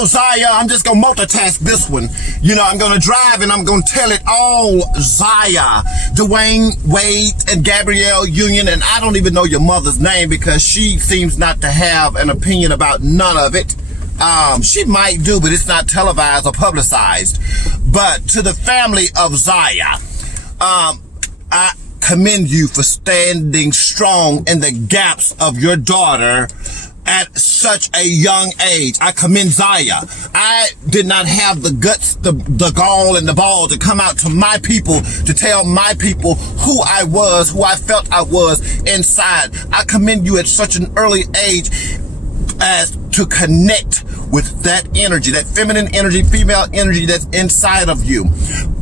go, Zaya. I'm just gonna multitask this one. You know, I'm gonna drive and I'm gonna tell it all, Zaya. Dewayne Wade and Gabrielle Union, and I don't even know your mother's name because she seems not to have an opinion about none of it. She might do, but it's not televised or publicized. But to the family of Zaya, I commend you for standing strong in the gaps of your daughter at such a young age. I commend Zaya. I did not have the guts, the gall and the ball to come out to my people, to tell my people who I was, who I felt I was inside. I commend you at such an early age as to connect with that energy, that feminine energy, female energy that's inside of you.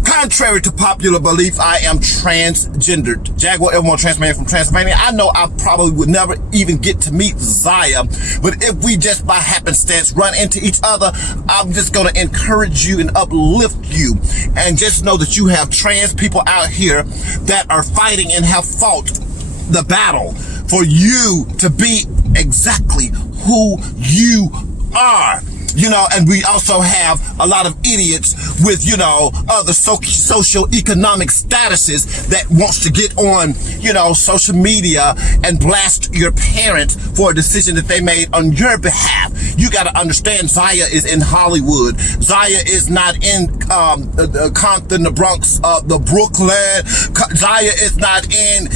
Contrary to popular belief, I am transgendered. Jaguar L1 trans man from Transylvania. I know I probably would never even get to meet Zaya, but if we just by happenstance run into each other, I'm just going to encourage you and uplift you. And just know that you have trans people out here that are fighting and have fought the battle for you to be exactly who you are. You know, and we also have a lot of idiots with, you know, other socio-economic statuses that wants to get on, you know, social media and blast your parents for a decision that they made on your behalf. You got to understand, Zaya is in Hollywood. Zaya is not in Compton, the Bronx, the Brooklyn. Zaya is not in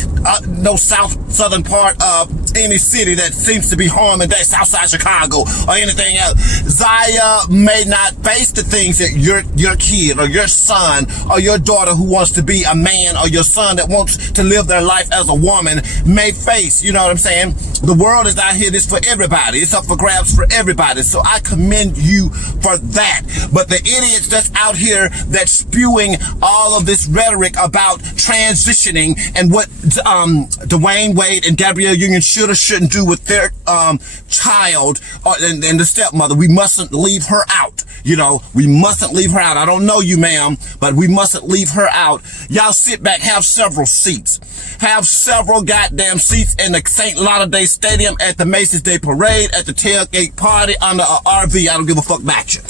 no southern part of any city that seems to be harming that Southside Chicago or anything else. Zaya may not face the things that your kid or your son or your daughter who wants to be a man or your son that wants to live their life as a woman may face. You know what I'm saying? The world is out here. This for everybody. It's up for grabs for everybody. So I commend you for that. But the idiots that's out here that's spewing all of this rhetoric about transitioning and what Dewayne Wade and Gabrielle Union should or shouldn't do with their child and the stepmother, we mustn't leave her out. You know, we mustn't leave her out. I don't know you, ma'am, but we mustn't leave her out. Y'all sit back, have several seats. Have several goddamn seats in the St. Lauderdale Stadium, at the Macy's Day Parade, at the tailgate party, under a RV. I don't give a fuck about you.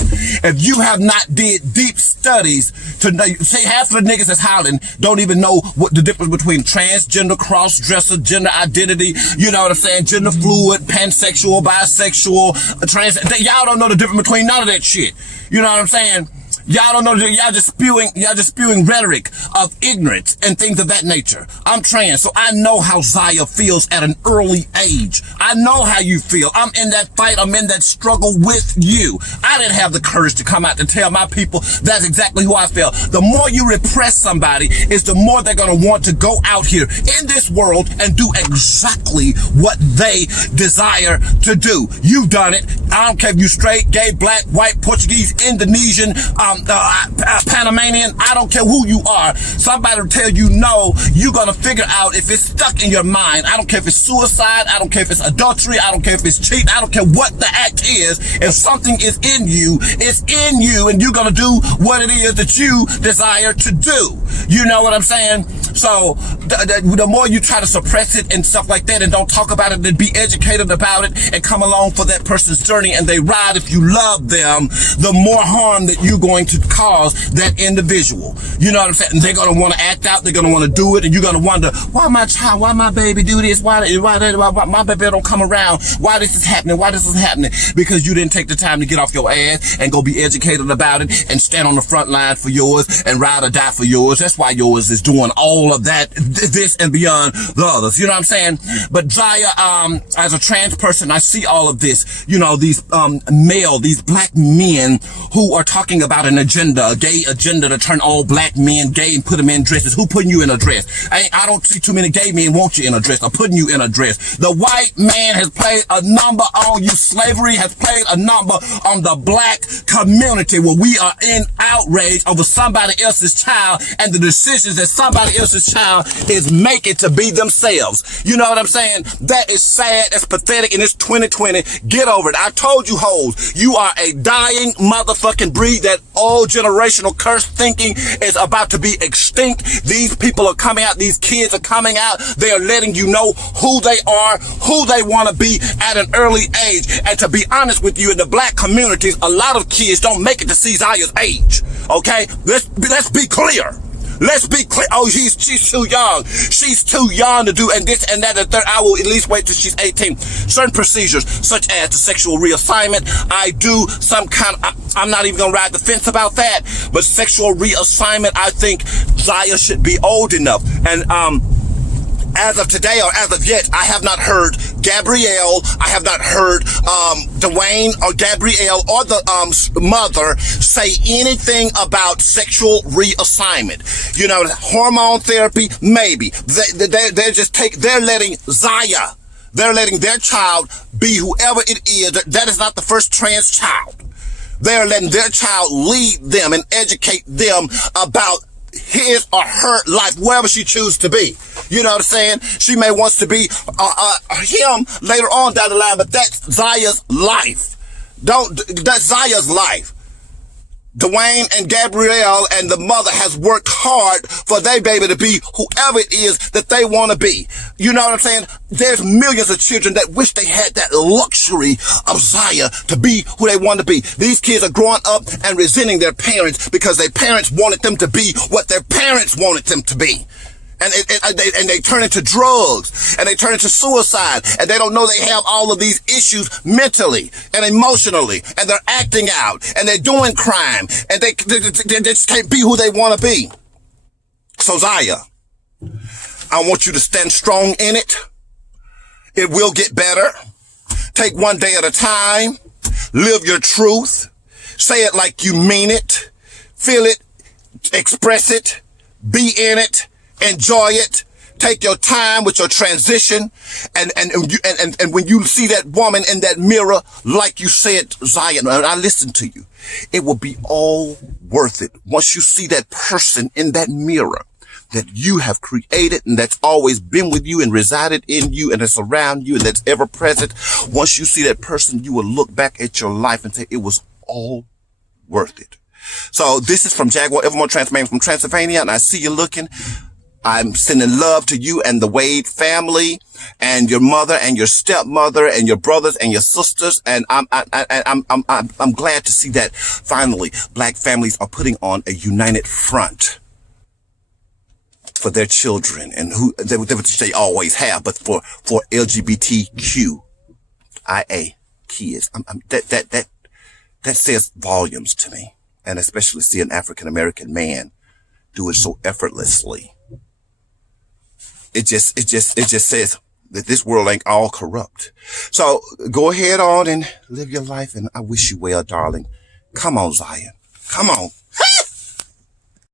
If you have not did deep studies to know, say half of the niggas that's hollering don't even know what the difference between transgender, cross-dresser, gender identity, you know what I'm saying, gender fluid, pansexual, bisexual, trans, y'all don't know the difference between none of that shit. You know what I'm saying? Y'all don't know, y'all just spewing rhetoric of ignorance and things of that nature. I'm trans, so I know how Zaya feels at an early age. I know how you feel. I'm in that fight. I'm in that struggle with you. I didn't have the courage to come out and tell my people that's exactly who I feel. The more you repress somebody is the more they're going to want to go out here in this world and do exactly what they desire to do. You've done it. I don't care if you straight, gay, black, white, Portuguese, Indonesian, Panamanian, I don't care who you are. Somebody will tell you no, you're gonna figure out if it's stuck in your mind. I don't care if it's suicide, I don't care if it's adultery, I don't care if it's cheating, I don't care what the act is. If something is in you, it's in you, and you're gonna do what it is that you desire to do. You know what I'm saying? So the more you try to suppress it and stuff like that and don't talk about it and be educated about it and come along for that person's journey and they ride if you love them, the more harm that you're going to cause that individual. You know what I'm saying? And they're going to want to act out. They're going to want to do it. And you're going to wonder, why my child, why my baby do this? Why my baby don't come around? Why this is happening? Why this is happening? Because you didn't take the time to get off your ass and go be educated about it and stand on the front line for yours and ride or die for yours. That's why yours is doing all of that, this and beyond the others. You know what I'm saying? But Zaya, as a trans person, I see all of this. You know, these these black men who are talking about an agenda, a gay agenda to turn all black men gay and put them in dresses. Who putting you in a dress? I don't see too many gay men want you in a dress or putting you in a dress. The white man has played a number on you. Slavery has played a number on the black community where we are in outrage over somebody else's child and the decisions that somebody else's child is making to be themselves. You know what I'm saying? That is sad. That's pathetic. And it's 2020. Get over it. I told you hoes, you are a dying motherfucking breed. That old generational curse thinking is about to be extinct. These people are coming out. These kids are coming out. They are letting you know who they are, who they want to be at an early age. And to be honest with you, in the black communities, a lot of kids don't make it to see Zaya's age. Okay? Let's be clear. Let's be clear. Oh, she's too young. She's too young to do and this and that and third. I will at least wait till she's 18. Certain procedures, such as the sexual reassignment, I do some kind of, I'm not even going to ride the fence about that, but sexual reassignment, I think Zaya should be old enough. And, as of today or as of yet, I have not heard Gabrielle, I have not heard Dewayne or Gabrielle or the mother say anything about sexual reassignment. You know, hormone therapy, maybe. They're letting Zaya, they're letting their child be whoever it is. That is not the first trans child. They're letting their child lead them and educate them about his or her life, wherever she chooses to be. You know what I'm saying? She may wants to be him later on down the line, but that's Zaya's life. That's Zaya's life. Dewayne and Gabrielle and the mother has worked hard for their baby to be whoever it is that they want to be. You know what I'm saying? There's millions of children that wish they had that luxury of Zaya to be who they want to be. These kids are growing up and resenting their parents because their parents wanted them to be what their parents wanted them to be. And they turn into drugs, and they turn into suicide, and they don't know they have all of these issues mentally and emotionally, and they're acting out, and they're doing crime, and they just can't be who they want to be. So Zaya, I want you to stand strong in it. It will get better. Take one day at a time. Live your truth. Say it like you mean it. Feel it. Express it. Be in it. Enjoy it. Take your time with your transition. And when you see that woman in that mirror, like you said, Zaya, and I listened to you, it will be all worth it. Once you see that person in that mirror that you have created and that's always been with you and resided in you and that's around you and that's ever present, once you see that person, you will look back at your life and say it was all worth it. So this is from Jaguar Evermore Transman from Transylvania, and I see you looking. I'm sending love to you and the Wade family and your mother and your stepmother and your brothers and your sisters. And I'm glad to see that finally black families are putting on a united front for their children and who they always have, but for LGBTQIA kids. That says volumes to me, and especially see an African American man do it so effortlessly. It just says that this world ain't all corrupt. So go ahead on and live your life, and I wish you well, darling. Come on, Zaya. Come on.